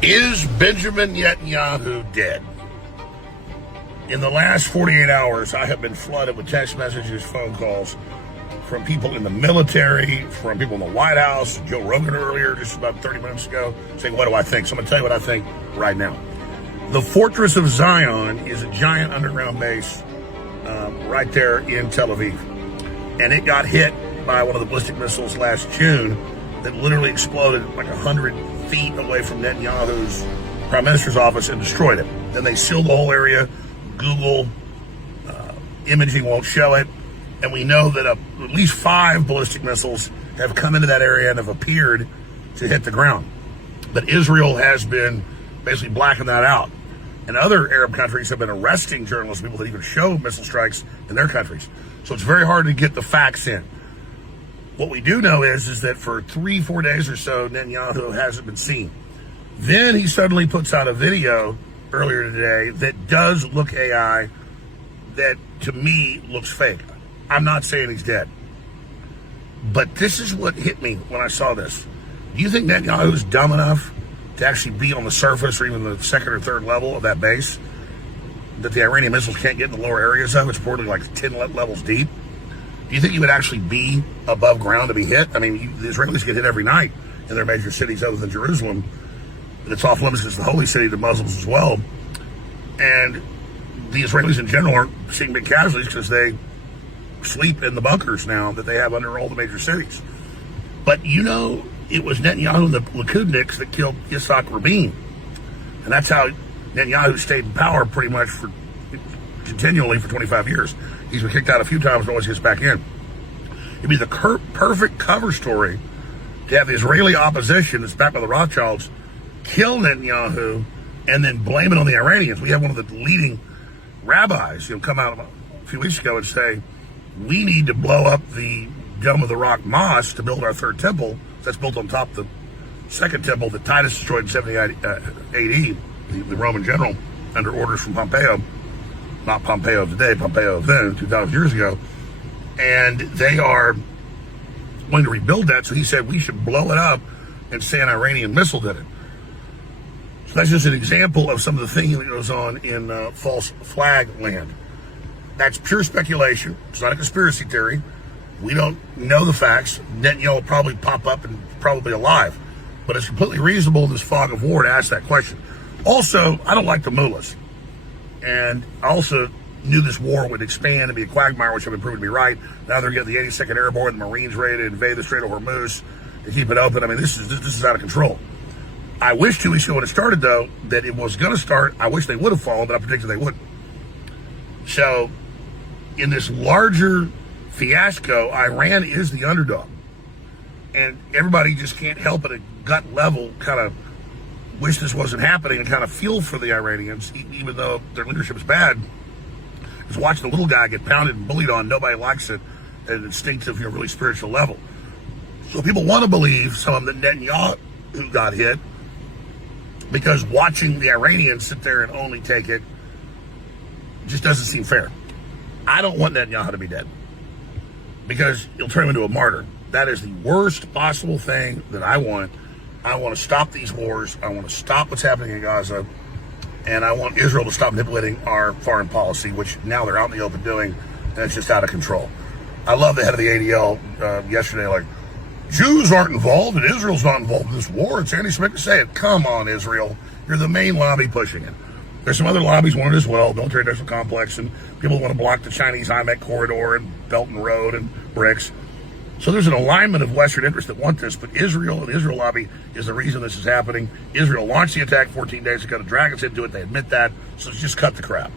Is Benjamin Netanyahu dead? In the last 48 hours, I have been flooded with text messages, phone calls from people in the military, from people in the White House, Joe Rogan earlier, just about 30 minutes ago, saying, what do I think? So I'm going to tell you what I think right now. The Fortress of Zion is a giant underground base right there in Tel Aviv. And it got hit by one of the ballistic missiles last June that literally exploded like 100 feet away from Netanyahu's prime minister's office and destroyed it. Then they sealed the whole area. Google imaging won't show it. And we know that at least 5 ballistic missiles have come into that area and have appeared to hit the ground. But Israel has been basically blacking that out. And other Arab countries have been arresting journalists, people that even show missile strikes in their countries. So it's very hard to get the facts in. What we do know is that for 3-4 days or so, Netanyahu hasn't been seen. Then he suddenly puts out a video earlier today that does look AI, that to me looks fake. I'm not saying he's dead. But this is what hit me when I saw this. Do you think Netanyahu's dumb enough to actually be on the surface or even the second or third level of that base that the Iranian missiles can't get in the lower areas of? It's reportedly like 10 levels deep. Do you think he would actually be above ground to be hit? I mean, the Israelis get hit every night in their major cities other than Jerusalem. And it's off limits, it's the holy city to Muslims as well. And the Israelis in general aren't seeing big casualties because they sleep in the bunkers now that they have under all the major cities. But you know, it was Netanyahu and the Likudniks that killed Yitzhak Rabin. And that's how Netanyahu stayed in power pretty much for continually for 25 years. He's been kicked out a few times but always gets back in. It'd be the perfect cover story to have the Israeli opposition that's backed by the Rothschilds kill Netanyahu and then blame it on the Iranians. We have one of the leading rabbis, come out a few weeks ago and say, we need to blow up the Dome of the Rock Mosque to build our third temple. That's built on top of the second temple that Titus destroyed in 70 AD, the Roman general, under orders from Pompeo. Not Pompeo of today, Pompeo of then, 2,000 years ago. And they are going to rebuild that, so he said we should blow it up and say an Iranian missile did it. So that's just an example of some of the thinking that goes on in false flag land. That's pure speculation. It's not a conspiracy theory. We don't know the facts. Netanyahu will probably pop up and probably alive. But it's completely reasonable in this fog of war to ask that question. Also, I don't like the mullahs. And I also knew this war would expand and be a quagmire, which have been proven to be right. Now they're getting the 82nd Airborne, the Marines ready to invade the Strait of Hormuz to keep it open. I mean, this is out of control. I wish 2 weeks ago when it started, though, that it was going to start. I wish they would have fallen, but I predicted they wouldn't. So, in this larger fiasco, Iran is the underdog. And everybody just can't help at a gut level kind of wish this wasn't happening and kind of feel for the Iranians, even though their leadership is bad. Just watching the little guy get pounded and bullied on. Nobody likes it at an instinctive, really spiritual level. So people want to believe some of them that Netanyahu got hit, because watching the Iranians sit there and only take it just doesn't seem fair. I don't want Netanyahu to be dead, because it'll turn him into a martyr. That is the worst possible thing that I want. I want to stop these wars. I want to stop what's happening in Gaza. And I want Israel to stop manipulating our foreign policy, which now they're out in the open doing, and it's just out of control. I love the head of the ADL yesterday, like, Jews aren't involved and Israel's not involved in this war. It's anti-Semitic to say it. Come on, Israel. You're the main lobby pushing it. There's some other lobbies want it as well, military industrial complex, and people want to block the Chinese IMEC corridor and Belt and Road and BRICS. So there's an alignment of Western interests that want this, but Israel and the Israel lobby is the reason this is happening. Israel launched the attack 14 days ago to drag us into it. They admit that, so just cut the crap.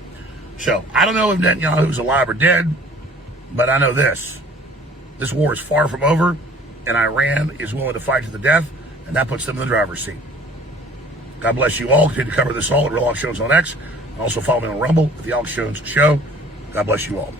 So I don't know if Netanyahu's alive or dead, but I know this. This war is far from over, and Iran is willing to fight to the death, and that puts them in the driver's seat. God bless you all. Continue to cover this all at Real Alex Jones on X. Also follow me on Rumble at the Alex Jones Show. God bless you all.